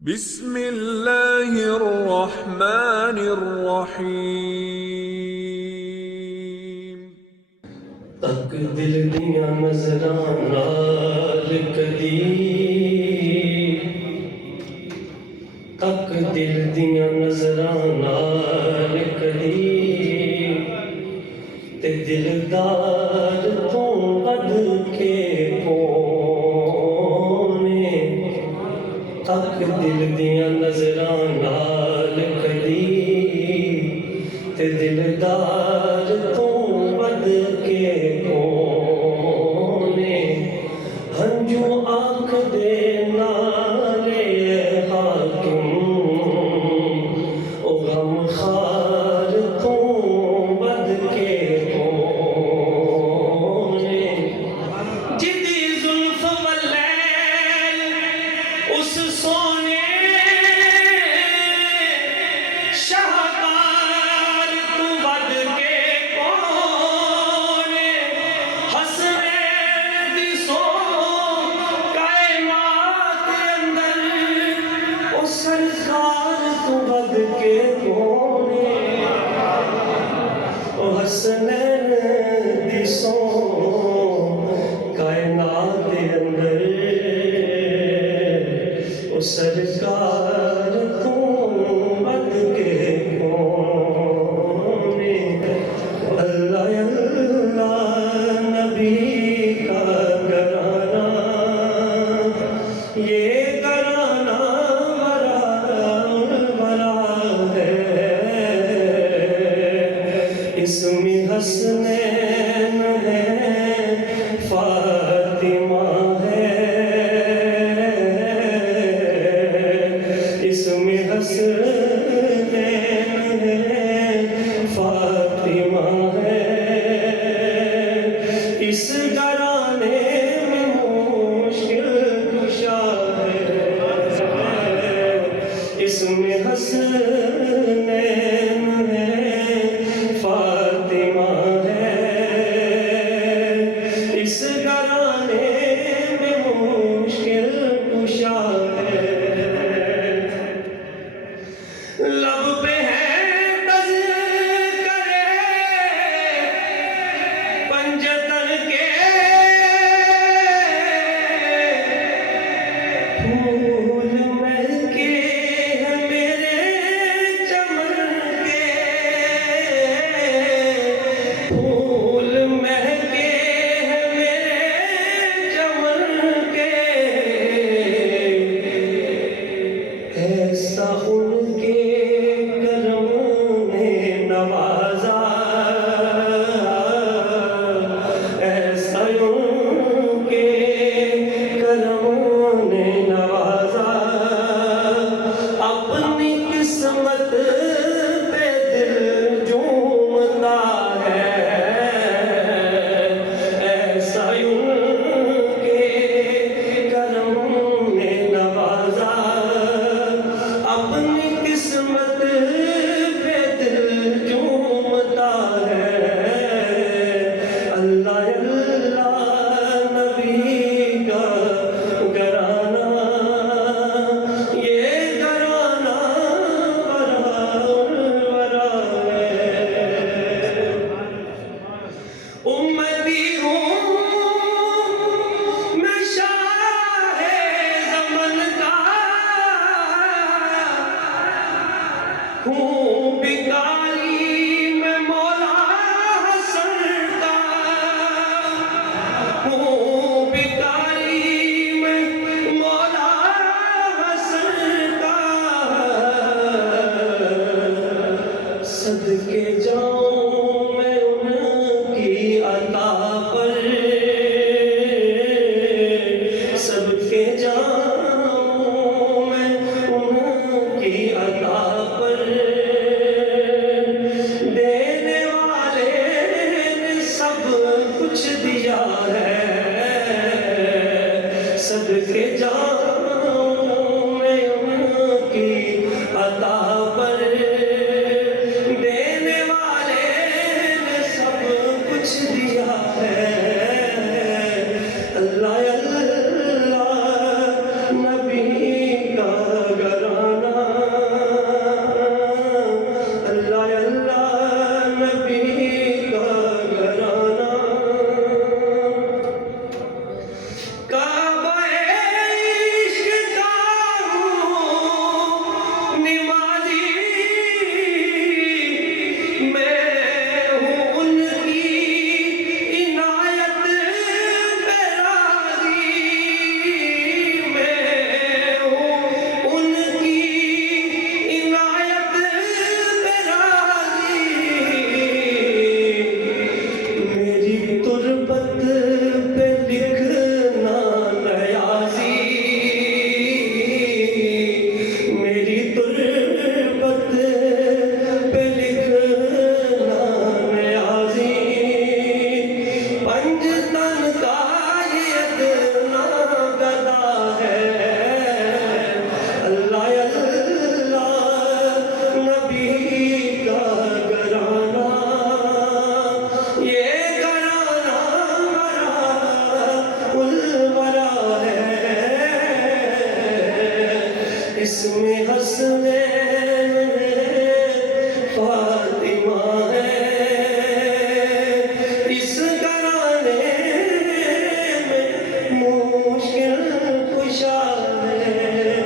بسم اللہ الرحمن الرحیم۔ تک دل دیاں نظراں نال کدی، تک دل دیاں نظراں نال کدی، تے دلدار تو ود کے کونے، تک دل دیاں نظراں نال کدی، تے دلدار تو ود کے کونے، ہنجو آنکھ دے نالے حاکم، او غم خار تو ود کے کونے، جدی زلف واللیل اس سونے شاہکار تو ود کے کونے، حسنین دی سو کائنات اندر او سرکار تو ود کے کونے، او حسنین دی سو کائنات اندر او سرکار تو ود کے کونے، اللہ اللہ نبی کا گھرانہ، یہ گھرانہ برا ہے، اس میں حسنین ہے، فاطمہ ہے، اس میں حسنین ہے، فاطمہ ہے، اس گھرانے میں مشکل کشا ہے، اس میں حسنین ہے، فاطمہ ہے، اس گھرانے میں مشکل کشا ہے، لب پہ ہے تذکرے پنجتن کے، پھول مہکے ہیں میرے چمن کے، پھول مہکے ہیں میرے چمن کے، ایسا ان کے کرم نے نوازا، ایسا ان کے کرم نے نوازا، اپنی قسمت پہ دل جھومتا ہے، ایسا ان کے کرم نے نوازا، اپنی قسمت پہ دل جھومتا ہے، اللہ اللہ نبی کا گھرانہ، یہ گھرانہ برا ہے، امتی ہوں میں شاہ زمن کا، ہوں بکاری میں مولا حسن کا، ہوں بکاری میں مولا حسن کا، صدقے جاؤں میں ان کی عطا پر، صدقے جاؤں میں ان کی عطا پر، اس میں حسنین ہے فاطمہ ہے اس گھرانے میں مشکل کشا ہے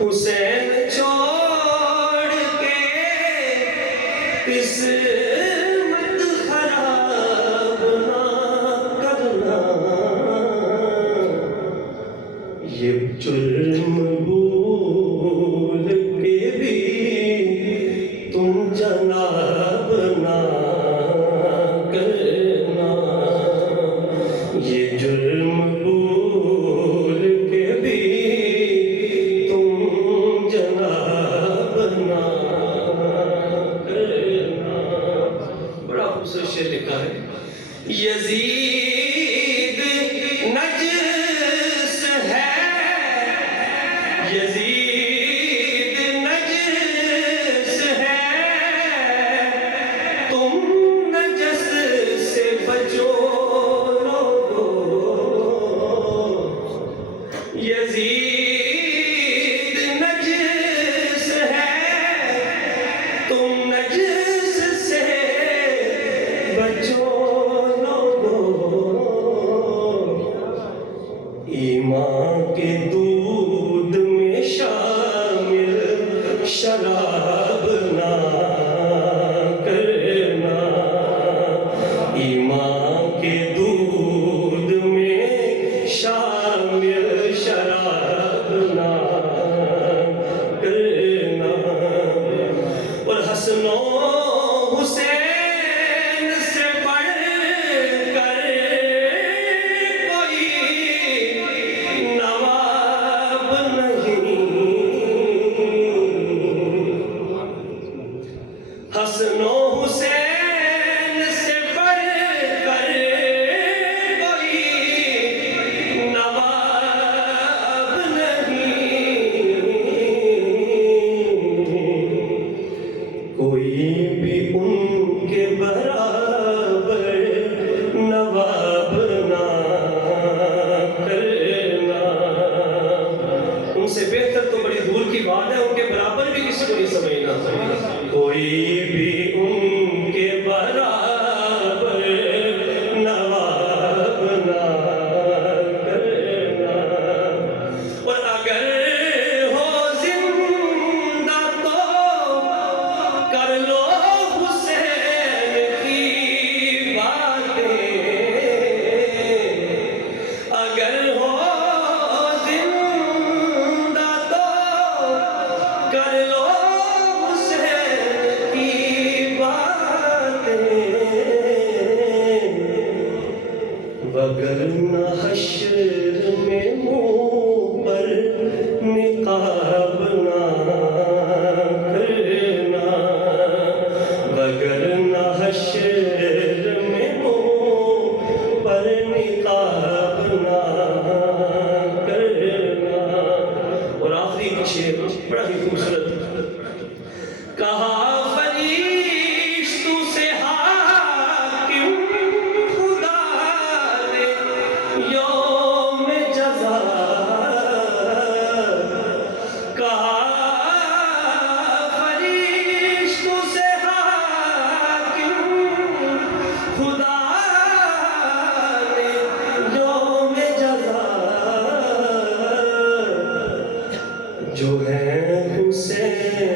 حسین چھوڑ کے قسمت خراب نہ کرنا یہ جرم بھول کے بھی تم جناب نہ کرنا یہ جرم بھول کے بھی تم جناب نہ کرنا بڑا خوبصورت شعر لکھا ہے یزید نجس ہے یزید نجس ہے تم نجس سے بچو لوگو یزید نجس ہے تم نجس سے بچو لوگو ایمان کے دودھ میں شامل شراب نہ کرنا ایمان کے دودھ میں شامل شراب نہ کرنا اور حسن و حسین سے بڑھ کر کوئی نواب نہیں حسن و حسین سے بڑھ کر کوئی نواب نہیں کوئی بھی ان کے برابر نواب نہ کرنا ان سے بہتر تو بڑی دور کی بات ہے ان کے برابر بھی کسی کو نہیں سمجھنا کوئی بھی ان کے برابر نواب نہ کرنا اور اگر ہو زندہ تو کر لو حسین کی باتیں اگر ہو زندہ تو کر لو حسین کی باتیں وگرنہ حشر میں منہ پر نقاب نہ کرنا وگرنہ حشر میں منہ پر نقاب نہ کرنا اور آخری شعر بڑا ہی خوبصورت کہا فرشتوں سے حاکم خدا نے یوم جزا کہا فرشتوں سے حاکم خدا نے یوم جزا جو ہے حسین